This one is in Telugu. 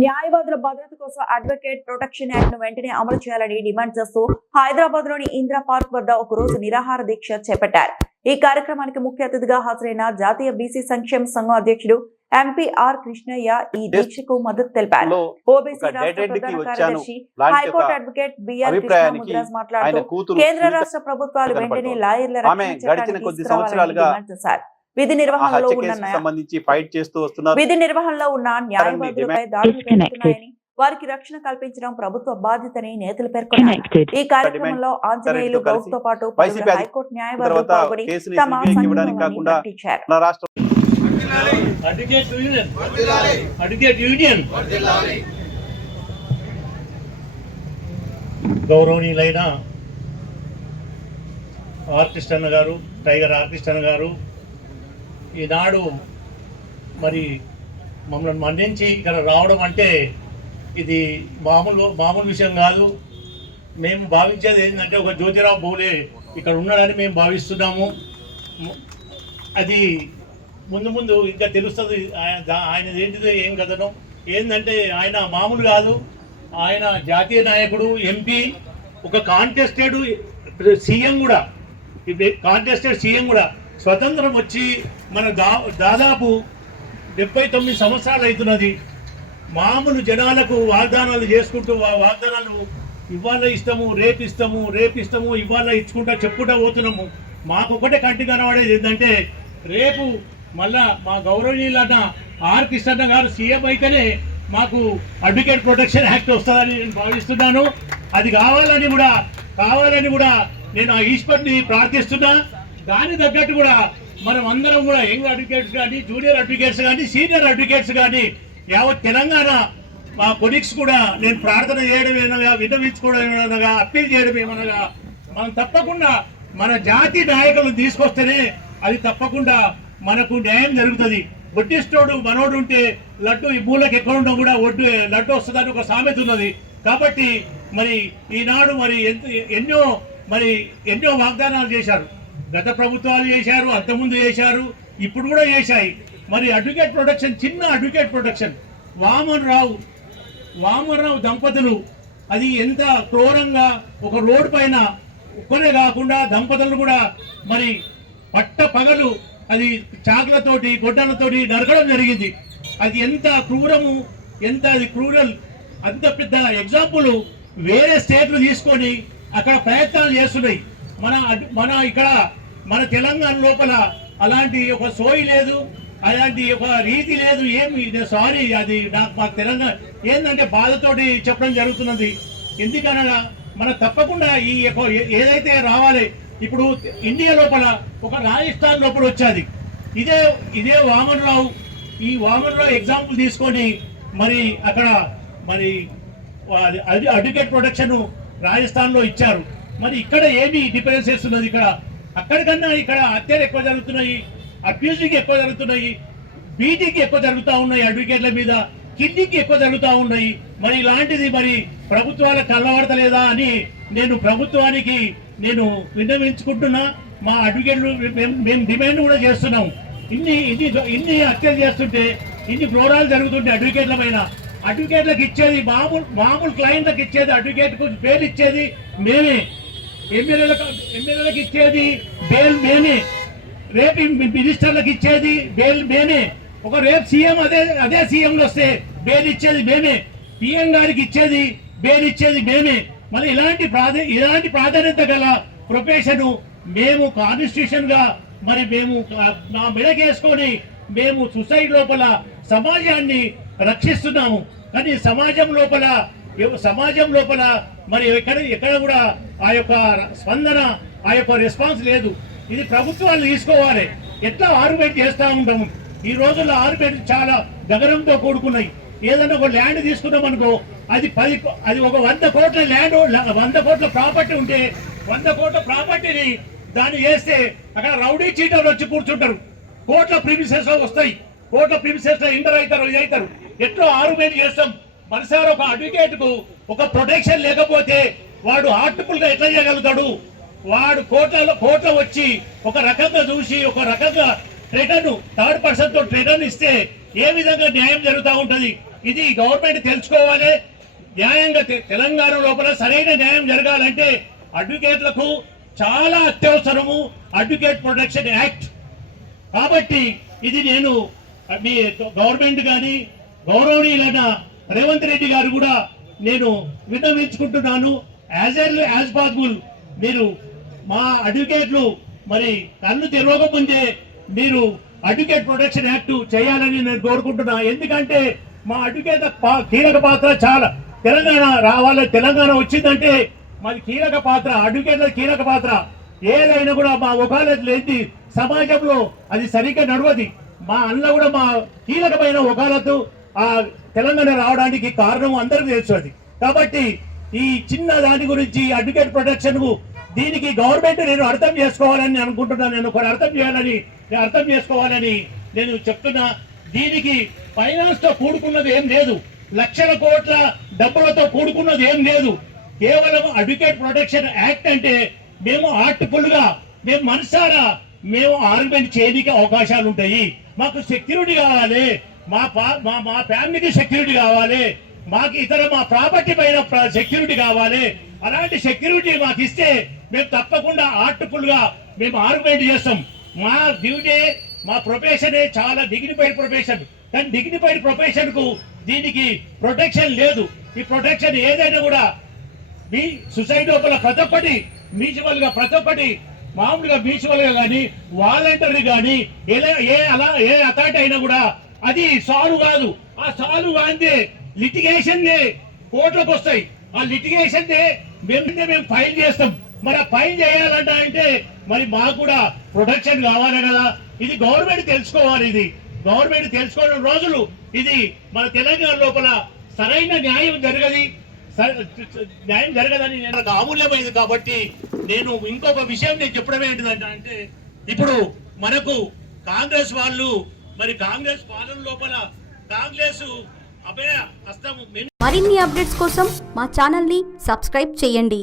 న్యాయవాదుల భద్రత కోసం అడ్వకేట్ ప్రొటెక్షన్ యాక్ట్ ను వెంటనే అమలు చేయాలని డిమాండ్ చేస్తూ హైదరాబాద్ లోని ఇందిరా పార్క్ వద్ద ఒక రోజు నిరాహార దీక్ష చేపట్టారు. ఈ కార్యక్రమానికి ముఖ్య అతిథిగా హాజరైన జాతీయ బీసీ సంక్షేమ సంఘం అధ్యక్షుడు ఎంపీఆర్ కృష్ణయ్య ఈ దీక్షకు మద్దతు తెలిపారు. ఓబీసీ రాష్ట్ర ప్రధాన కార్యదర్శి హైకోర్టు అడ్వకేట్ బిఆర్ కృష్ణముద్రాజ్ మాట్లాడుతూ కేంద్ర రాష్ట్ర ప్రభుత్వాలు వెంటనే లాయర్ల రక్షణ చట్టాన్ని తీసుకురావాలని డిమాండ్ చేశారు. విధి నిర్వహణలో ఉన్న న్యాయవాదులపై దాడులు జరుగుతున్నాయని, వారికి రక్షణ కల్పించడం ప్రభుత్వ బాధ్యతని నేతలు పేర్కొన్నారు. ఈ కార్యక్రమంలో ఆంజనేయులు గౌడ్తో పాటు హైకోర్టు న్యాయవాదులు పాల్గొని తమ సంఘాన్ని ప్రకటించారు. గౌరవనీయులైన ఆర్టిస్ట్ అన్న గారు, టైగర్ ఆర్టిస్ట్ అన్న గారు, ఈనాడు మరి మమ్మల్ని మన్నించి ఇక్కడ రావడం అంటే ఇది మామూలు విషయం కాదు. మేము భావించేది ఏంటంటే ఒక జ్యోతిరావు పూలే ఇక్కడ ఉన్నాడని మేము భావిస్తున్నాము. అది ముందు ఇంకా తెలుస్తుంది ఆయన ఏంటిదో ఏం కథనో. ఏంటంటే ఆయన మామూలు కాదు, ఆయన జాతీయ నాయకుడు, ఎంపీ, ఒక కాంటెస్టెడ్ సీఎం కూడా, స్వతంత్రం వచ్చి మన దాదాపు 79 సంవత్సరాలు అవుతున్నది. మామూలు జనాలకు వాగ్దానాలు చేసుకుంటూ వాగ్దానాలు ఇవాళ ఇస్తాము, రేపిస్తాము, ఇవాళ ఇచ్చుకుంటా చెప్పుకుంటా పోతున్నాము. మాకు ఒకటే కంటి కనబడేది ఏంటంటే రేపు మళ్ళా మా గౌరవనీయులన్న ఆర్ కృష్ణ గారు సీఎం అయితేనే మాకు అడ్వకేట్ ప్రొటెక్షన్ యాక్ట్ వస్తుందని నేను భావిస్తున్నాను. అది కావాలని కూడా నేను ఆ ఈశ్వర్ని ప్రార్థిస్తున్నా. దాని తగ్గట్టు కూడా మనం అందరం కూడా యంగ్ అడ్వకేట్స్ కానీ, జూనియర్ అడ్వకేట్స్ కానీ, సీనియర్ అడ్వకేట్స్ కానీ, యావత్ తెలంగాణ మా కొలీగ్స్ కూడా నేను ప్రార్థన చేయడమేనగా, విన్నవించుకోవడమేనగా, అప్పీల్ చేయడమేమనగా, మనం తప్పకుండా మన జాతి నాయకులను తీసుకొస్తేనే అది తప్పకుండా మనకు న్యాయం జరుగుతుంది. వడ్డిస్తోడు మనోడు ఉంటే లడ్డు ఈ మూలకి ఎక్కడ ఉన్నా కూడా లడ్డు వస్తుందని ఒక సామెత ఉన్నది. కాబట్టి మరి ఈనాడు మరి ఎన్నో వాగ్దానాలు చేశారు. గత ప్రభుత్వాలు చేశారు, అంతకుముందు చేశారు, ఇప్పుడు కూడా చేశాయి. మరి అడ్వకేట్ ప్రొటెక్షన్, చిన్న అడ్వకేట్ ప్రొటెక్షన్ వామన్ రావు దంపతులు అది ఎంత క్రూరంగా ఒక రోడ్డు పైన ఒక్కరే కాకుండా దంపతులను కూడా మరి పట్ట పగలు అది చాకులతోటి గొడ్డలతోటి నరకడం జరిగింది. అది ఎంత క్రూరము, ఎంత అది క్రూరల్. అంత పెద్ద ఎగ్జాంపుల్ వేరే స్టేట్లు తీసుకొని అక్కడ ప్రయత్నాలు చేస్తున్నాయి. మన ఇక్కడ మన తెలంగాణ లోపల అలాంటి ఒక సోయి లేదు, అలాంటి ఒక రీతి లేదు. ఏమి సారీ, అది మాకు తెలంగాణ ఏంటంటే బాధతోటి చెప్పడం జరుగుతున్నది. ఎందుకనగా మన తప్పకుండా ఈ ఏదైతే రావాలి. ఇప్పుడు ఇండియా లోపల ఒక రాజస్థాన్ లోపల వచ్చేది ఇదే వామన్ రావు. ఈ వామన్ రావు ఎగ్జాంపుల్ తీసుకొని మరి అక్కడ మరి అడ్వకేట్ ప్రొటెక్షన్ రాజస్థాన్లో ఇచ్చారు. మరి ఇక్కడ ఏమి డిఫరెన్స్ చేస్తున్నది? అక్కడికన్నా ఇక్కడ హత్యలు ఎక్కువ జరుగుతున్నాయి, అబ్యూజింగ్ ఎక్కువ జరుగుతున్నాయి, బీటింగ్ ఎక్కువ జరుగుతూ ఉన్నాయి, అడ్వకేట్ల మీద కిడ్నీకి ఎక్కువ జరుగుతూ ఉన్నాయి. మరి ఇలాంటిది మరి ప్రభుత్వాలకు కళ్ళబడతలేదా అని నేను ప్రభుత్వానికి విన్నవించుకుంటున్నా. మా అడ్వకేట్లు మేము డిమాండ్ కూడా చేస్తున్నాం. ఇన్ని హత్యలు చేస్తుంటే, ఇన్ని ఘోరాలు జరుగుతుంటే అడ్వకేట్ల పైన, అడ్వకేట్లకు ఇచ్చేది మామూలు క్లయింట్లకు ఇచ్చేది, అడ్వకేట్కు బెయిల్ ఇచ్చేది మేమే, ఎమ్మెల్యేలకు ఇచ్చేది బెయిల్ మేమే, రేపు మినిస్టర్లకు ఇచ్చేది బెయిల్ మేమే, ఒక రేపు సీఎం అదే సీఎంలు వస్తే బెయిల్ ఇచ్చేది మేమే, పిఎం గారికి ఇచ్చేది బెయిల్ ఇచ్చేది మేమే. మళ్ళీ ఇలాంటి ప్రాధాన్యత గల ప్రొఫెషన్ మేము కాన్స్టిట్యూషన్ గా మరి మేము నా మెడకేసుకొని మేము సొసైటీ లోపల సమాజాన్ని రక్షిస్తున్నాము. కానీ సమాజం లోపల మరి ఎక్కడ కూడా ఆ యొక్క స్పందన, ఆ యొక్క రెస్పాన్స్ లేదు. ఇది ప్రభుత్వాలు తీసుకోవాలి. ఎట్లా ఆర్గ్యుమెంట్ చేస్తూ ఉంటాము. ఈ రోజుల్లో ఆర్గ్యుమెంట్ చాలా గగనంతో కూడుకున్నాయి. ఏదన్నా ఒక ల్యాండ్ తీసుకున్నాం అనుకో, అది ఒక 100 కోట్ల ల్యాండ్, 100 కోట్ల ప్రాపర్టీ ఉంటే 100 కోట్ల ప్రాపర్టీని దాన్ని చేస్తే అక్కడ రౌడీ చీటర్లు వచ్చి కూర్చుంటారు. కోట్ల ప్రిమిసెస్ లో వస్తాయి, కోట్ల ప్రిమిసెస్ లో ఇంటర్ అవుతారు, ఇది అవుతారు. ఎట్లా ఆర్గ్యుమెంట్ చేస్తాం? మనసారి ఒక అడ్వకేట్ కు ఒక ప్రొటెక్షన్ లేకపోతే వాడు ఆర్టిఫుల్ గా ఎట్లా చేయగలుగుతాడు? వాడు కోట్ల వచ్చి ఒక రకంగా చూసి ఒక రకంగా రిటర్న్ థర్డ్ పర్సన్ తో రిటర్న్ ఇస్తే ఏ విధంగా న్యాయం జరుగుతూ ఉంటది? ఇది గవర్నమెంట్ తెలుసుకోవాలి. న్యాయంగా తెలంగాణ లోపల సరైన న్యాయం జరగాలంటే అడ్వకేట్లకు చాలా అత్యవసరము అడ్వకేట్ ప్రొటెక్షన్ యాక్ట్. కాబట్టి ఇది నేను మీ గవర్నమెంట్ కానీ గౌరవనీయులైన రేవంత్ రెడ్డి గారు కూడా నేను విన్నవించుకుంటున్నాను. యాజ్ ఎర్లీ యాజ్ పాసిబుల్ మీరు మా అడ్వకేట్లు మరి కళ్ళు తెరవకముందే మీరు అడ్వకేట్ ప్రొటెక్షన్ యాక్ట్ చేయాలని నేను కోరుకుంటున్నా. ఎందుకంటే మా అడ్వకేట్ కీలక పాత్ర చాలా. తెలంగాణ రావాలి, తెలంగాణ వచ్చిందంటే మాది కీలక పాత్ర, అడ్వకేట్ల కీలక పాత్ర. ఏదైనా కూడా మా వకాలత్ లేని సమాజంలో అది సరిగ్గా నడవది. మా అన్న కూడా మా కీలకమైన వకాలత్ ఆ తెలంగాణ రావడానికి కారణం అందరికీ తెలుసు. అది కాబట్టి ఈ చిన్న దాని గురించి అడ్వకేట్ ప్రొటెక్షన్ కు దీనికి గవర్నమెంట్ నేను అర్థం చేసుకోవాలని అనుకుంటున్నాను. నేను ఒకరు అర్థం చేసుకోవాలని నేను చెప్తున్నా. దీనికి ఫైనాన్స్ తో కూడుకున్నది ఏం లేదు, లక్షల కోట్ల డబ్బులతో కూడుకున్నది ఏం లేదు. కేవలం అడ్వకేట్ ప్రొటెక్షన్ యాక్ట్ అంటే మేము ఆర్ట్ఫుల్ గా మేము మనసారా మేము ఆర్గ్యుమెంట్ చేయడానికి అవకాశాలు ఉంటాయి. మాకు సెక్యూరిటీ కావాలి, మా ఫ్యామిలీకి సెక్యూరిటీ కావాలి, మాకు మా ప్రాపర్టీ పైన సెక్యూరిటీ కావాలి. అలాంటి సెక్యూరిటీ మాకు ఇస్తే మేము తప్పకుండా ఆర్ట్ఫుల్ గా మేము ఆర్గ్యుమెంట్ చేస్తాం. మా డ్యూటీ మా ప్రొఫెషన్ చాలా డిగ్నిఫైడ్ ప్రొఫెషన్. కానీ డిగ్నిఫైడ్ ప్రొఫెషన్ కు దీనికి ప్రొటెక్షన్ లేదు. ఈ ప్రొటెక్షన్ ఏదైనా కూడా మీ సొసైటీ లోపల ప్రతి ఒక్కటి మ్యూచువల్ గా ప్రతి ఒక్కటి మామూలుగా మ్యూచువల్ గా కానీ వాలంటరీ కానీ ఏ అథారిటీ అయినా కూడా అది సాల్వ్ కాదు. ఆ సాల్వ్ కాందే లిటిగేషన్ కోర్టులకు వస్తాయి. ఆ లిటిగేషన్ మేము ఫైల్ చేస్తాం. మరి ఆ ఫైల్ చేయాలంటే మరి మాకు కూడా ప్రొటెక్షన్ కావాలి కదా. ఇది గవర్నమెంట్ తెలుసుకోవాలి. ఇది గవర్నమెంట్ తెలుసుకోవడం రోజులు ఇది మన తెలంగాణ లోపల సరైన న్యాయం జరగదని నేను అమూల్యమైంది. కాబట్టి నేను ఇంకొక విషయం నేను చెప్పడం ఏంటిదంటే ఇప్పుడు మనకు కాంగ్రెస్ వాళ్ళు మరి కాంగ్రెస్ పాలన లోపల కాంగ్రెస్ అభయ హస్తము. మరిన్ని అప్డేట్స్ కోసం మా ఛానల్ ని సబ్స్క్రైబ్ చేయండి.